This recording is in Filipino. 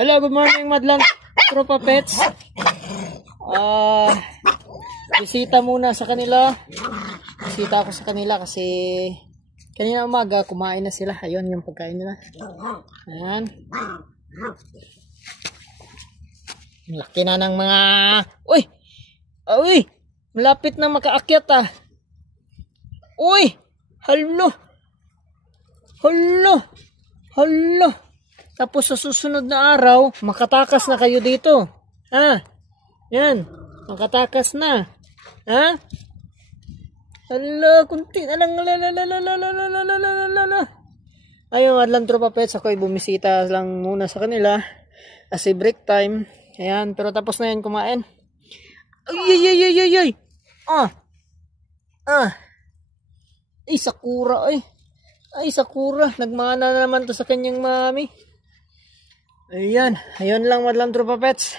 Hello, good morning Madlang Tropa Pets. Bisita muna sa kanila. Bisita ako sa kanila kasi kanina umaga kumain na sila. Ayun yung pagkain nila. Ayan. Laki na ng mga... Uy! Uy! Malapit na makaakyat ah. Uy! Halo! Halo! Halo! Tapos sa susunod na araw, makatakas na kayo dito. Ha? Yan. Makatakas na. Ha? Hala, kunti na lang. Ayun, Madlang Tropa Pets. Ako'y bumisita lang muna sa kanila. Kasi break time. Ayan, pero tapos na yan kumain. Ay. Ay, Sakura ay. Ay, Sakura. Nagmana na naman to sa kanyang mami. Ayan. Ayun lang, Madlang Tropa Pets.